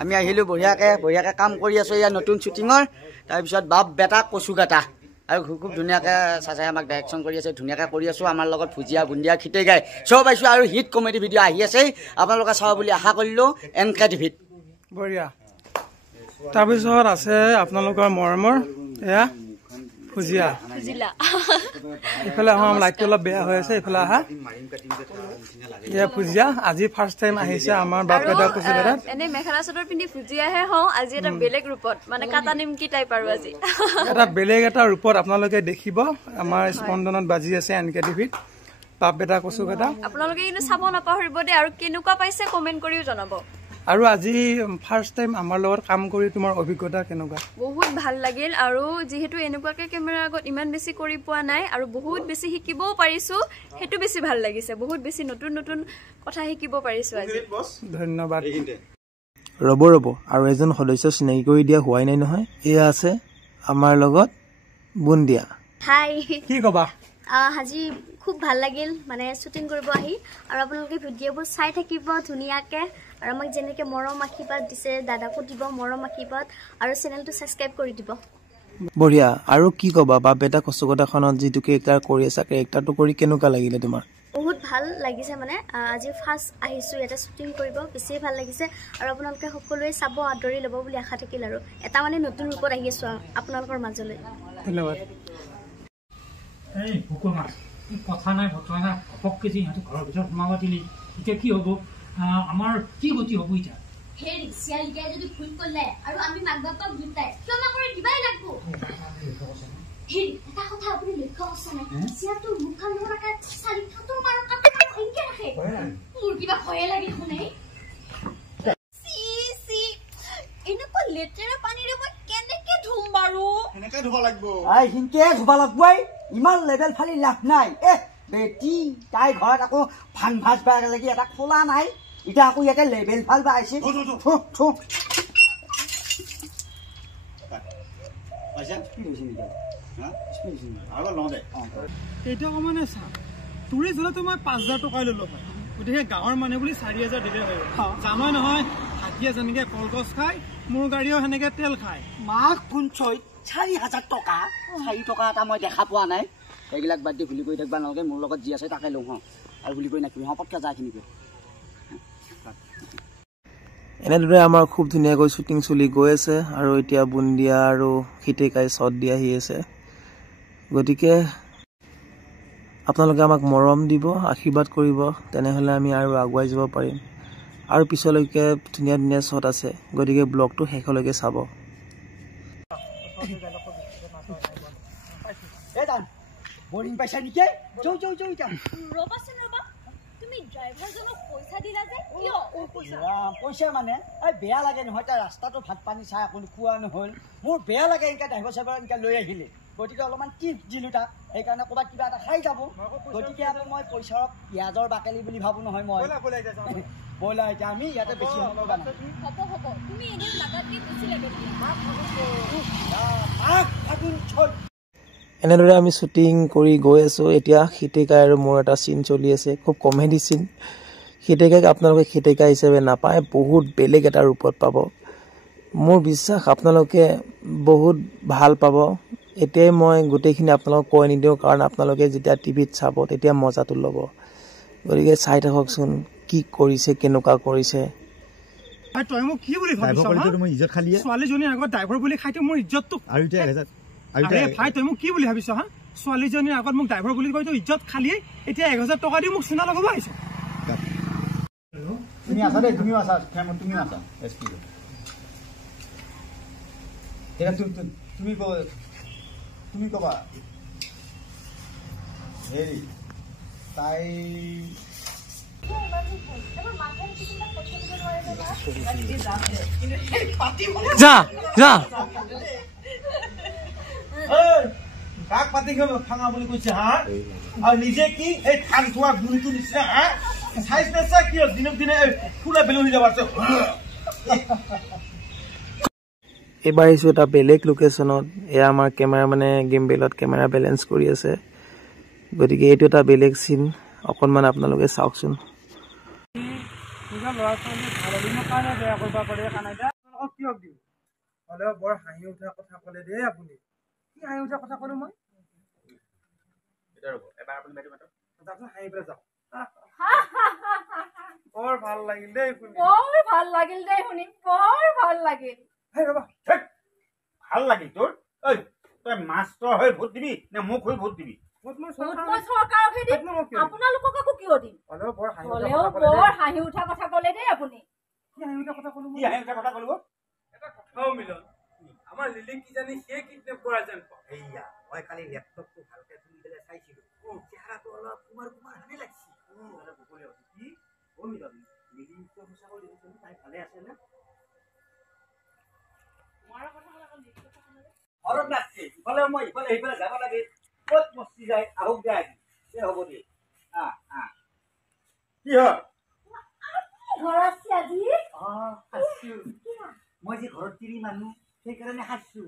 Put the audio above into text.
আমি আহিলোঁ বঢ়িয়াকৈ কাম কৰি আছোঁ ইয়াৰ নতুন শ্বুটিঙৰ। তাৰপিছত বাপ বেটা কচু কাটা আৰু খুব ধুনীয়াকৈ চাচাই আমাক ডাইৰেকশ্যন কৰি আছে, ধুনীয়াকৈ কৰি আছোঁ। আমাৰ লগত ভুজিয়া বুন্দিয়া খিতে গাই চব পাইছোঁ আৰু হিট কমেডি ভিডিঅ' আহি আছে, আপোনালোকে চাব বুলি আশা কৰিলোঁ NK TVত। বঢ়িয়া। তাৰপিছত আছে আপোনালোকৰ মৰমৰ এয়া ভুজিয়া। ইফালে আমাৰ লাইটটো অলপ বেয়া হৈ আছে, ইফালে আহা। এয়া ভুজিয়া আজি ফাৰ্ষ্ট টাইম আহিছে আমাৰ বাপ বেটা কচু কাটাত। এনে মেখেলা চাদৰ পিন্ধি ভুজিয়াহে হওঁ, আজি এটা বেলেগ ৰূপত মানে কাটা নিমকি টাইপ আৰু আজি এটা বেলেগ এটা ৰূপত আপোনালোকে দেখিব। আমাৰ স্পন্দনত বাজি আছে NK TVত বাপ বেটা কচু কাটা। আপোনালোকে কিন্তু চাব নাপাহৰিব দেই, আৰু কেনেকুৱা পাইছে কমেণ্ট কৰিও জনাব। আৰু আজি ফাৰ্ষ্ট টাইম আমাৰ লগত কাম কৰি তোমাৰ অভিজ্ঞতা কেনেকুৱা? বহুত ভাল লাগিল, আৰু যিহেতু এনেকুৱাকে কেমেৰাৰ আগত ইমান বেছি কৰি পোৱা নাই আৰু বহুত বেছি শিকিবও পাৰিছো, সেইটো বেছি ভাল লাগিছে। বহুত বেছি নতুন নতুন কথা শিকিব পাৰিছো আজি। ধন্যবাদ। ৰ'ব আৰু এজন সদস্য চিনাকি কৰি দিয়া হোৱাই নাই নহয়। এয়া আছে আমাৰ লগত বুন্দিয়া। হাই, কি কবা? আজি খুব ভাল লাগিল মানে শ্বুটিং কৰিব আহি, আৰু আপোনালোকে ভিডিঅ'বোৰ চাই থাকিব ধুনীয়াকৈ, আৰু আমাক যেনেকৈ মৰম আশীৰ্বাদ দিছে দাদাকো দিব মৰম আশীৰ্বাদ, আৰু চেনেলটো ছাবস্ক্ৰাইব কৰি দিব। বঢ়িয়া। আৰু কি কবা বাপ বেটা কচু কাটাখনত যিটো কেৰেক্টাৰ কৰি আছা, কেৰেক্টাৰটো কৰি কেনেকুৱা লাগিলে তোমাৰ? বহুত ভাল লাগিছে, মানে আজি ফাৰ্ষ্ট আহিছোঁ ইয়াতে শ্বুটিং কৰিব, বেছিয়ে ভাল লাগিছে। আৰু আপোনালোকে সকলোৱে চাব, আদৰি ল'ব বুলি আশা থাকিল, আৰু এটা মানে নতুন ৰূপত আহি আছোঁ আপোনালোকৰ মাজলৈ। ধন্যবাদ। এই ভুকুৰ মাছ কথা নাই বতৰা নাই, ঘপককৈ যে ইহঁতে ঘৰৰ ভিতৰত সোমাব দিলি, এতিয়া কি হ'ব? আমাৰ কি গতি হ'ব এতিয়া? হেৰি চিয়ালিকাই যদি ভুল কৰিলে আৰু আমি মাক বাপক দুটাই ক্ষমা কৰি দিবাই লাগব। হেৰি এটা কথা আপুনি লক্ষ্য কৰিছে নাই, চিয়াটো মুখখন নৰাকে চাৰি খাতৰ মাৰ কাটা এনেকে ৰাখে, মোৰ কিবা ভয়ে লাগি শুনে। এনেকুৱা লেতেৰা পানীৰে মই কেনেকে ধুম বাৰু? এনেকে ধুব লাগিব, সিনকে ধুব লাগিব। ইমান লেবেল ফালি লাভ নাই। বেটি তাই ঘৰত আকৌ ভাং ভাজ বেয়া লাগি এটা খোলা নাই, এতিয়া আকৌ ইয়াতে লেবেল ফাল বা আহিছে। এইটো অকমানে চা, তোৰে জলতো মই 5,000 টকাই ললো হয়, গতিকে গাঁৱৰ মানুহ বুলি 4,000 দিলে হয়। জানই নহয় হাতীয়ে যেনেকে কলগছ খায়, মোৰ গাড়ীও সেনেকে তেল খায়। মাক কোনচৈ 4,000 টকা, 4 টকা এটা মই দেখা পোৱা নাই। সেইবিলাক বাদ দি ভুলি কৰি থাকিব নালাগে, মোৰ লগত যি আছে তাকে লওঁ হওঁ, আৰু ভুলি কৰি নাকিবি পটকৈ যায় খিনিকে। এনেদৰে আমাৰ খুব ধুনীয়াকৈ শ্বুটিং চলি গৈ আছে, আৰু এতিয়া বুন্দিয়া আৰু খিতেকাই শ্বট দি আহি আছে। গতিকে আপোনালোকে আমাক মৰম দিব, আশীৰ্বাদ কৰিব, তেনেহ'লে আমি আৰু আগুৱাই যাব পাৰিম, আৰু পিছলৈকে ধুনীয়া ধুনীয়া শ্বট আছে। গতিকে ব্লগটো শেষলৈকে চাব। বৰিং পাইছা নেকি? পইচা মানে বেয়া লাগে নহয়, তাৰ ৰাস্তাটো ভাত পানী চাই আপুনি খোৱা নহ'ল, মোৰ বেয়া লাগে। এনেকৈ ড্ৰাইভাৰ চাইভাৰ এনেকৈ লৈ আহিলে, গতিকে অলপমান টিপ দিলোঁ তাক, সেইকাৰণে ক'ৰবাত কিবা এটা খাই যাব। গতিকে আকৌ মই পইচা পিঁয়াজৰ বাকলি বুলি ভাবোঁ নহয়, মই বইলা এতিয়া আমি ইয়াতে বেছি এনেদৰে আমি শ্বুটিং কৰি গৈ আছোঁ। এতিয়া খিতেকাই আৰু মোৰ এটা চিন চলি আছে, খুব কমেডি চিন। খিতেকাইক আপোনালোকে খিতেকাই হিচাপে নাপায়, বহুত বেলেগ এটা ৰূপত পাব। মোৰ বিশ্বাস আপোনালোকে বহুত ভাল পাব। এতিয়াই মই গোটেইখিনি আপোনালোকক কৈ নিদিওঁ, কাৰণ আপোনালোকে যেতিয়া টিভিত চাব তেতিয়া মজাটো ল'ব। গতিকে চাই থাককচোন কি কৰিছে, কেনেকুৱা কৰিছে। তই মোক কি বুলি ভাবিছ? ছোৱালীজনীৰ আগত ড্ৰাইভাৰ বুলি খাইতো মোৰ ইজ্জতটো। ভাই তই মোক কি বুলি ভাবিছ? হা, ছোৱালীজনীৰ আগত মোক ড্ৰাইভাৰ বুলি কৈ তই ইজ্জত খালিয়ে, এতিয়া 1,000 টকা দি মোক চুনা লগাব আহিছ। তুমি আছা দেই, তুমিও আছা, তুমিও আছা। তুমি ক'বা হেৰি তাই যা যা কাক পাতি ভাঙা বুলি কৈছে হা, আৰু নিজে কি এই ধান থোৱা গুৰিটো নিচিনা হা চাইজ নাচা কিয় দিনক দিনে ফুলা বেলুন হৈ যাব আছে। এইবাৰ আহিছোঁ এটা বেলেগ লোকেশ্যনত। এয়া আমাৰ কেমেৰামেনে গিম্বেলত কেমেৰা বেলেঞ্চ কৰি আছে, গতিকে এইটো এটা বেলেগ চিন, অকণমান আপোনালোকে চাওকচোন। ল'ৰা ছোৱালী ভাল দিনৰ কাৰণে বেয়া কৰিব পাৰে কানাইদা আপোনালোকক কিয় দিওঁ হ'লেও বৰ হাঁহি উঠা কথা ক'লে দেই আপুনি কি হাঁহি উঠা কথা ক'লো মই যাওকচোন হাঁহি পেলাই যাওক বৰ ভাল লাগিল দেই শুনি বৰ ভাল লাগিল দেই শুনি বৰ ভাল লাগিল ৰ'বা ভাল লাগিল তোৰ ঐ তই মাষ্টৰ হৈ ভোট দিবি নে মোক হৈ ভোট দিবি মই চৰকাৰকহে দিম আপোনালোকক আকৌ কিয় দিম হ'লেও বৰ হাঁহি উঠা কথা ক'লে দেই আপুনি কি হাঁহি উঠা কথা ক'লো কি হাঁহি উঠা কথা ক'লো এটা কথাও মিলন আমাৰ লিলিক কিজানি সেই কিডনেপ কৰা যেন পাওঁ এইয়া মই কালি লেপটপটো ভালকে তুলি পেলাই চাইছিলো চেহাৰাটো অলপ কুমাৰ কুমাৰ হানে লাগিছে কি তাই ভালে আছে নে ঘৰত নাচছে ইফালে মই ইফালে সিফালে যাব লাগে ক'ত মস্তি যায় আহক যায় হ'ব দে কি হয় মই যে ঘৰত তিৰি মানুহ সেইকাৰণে হাঁচছো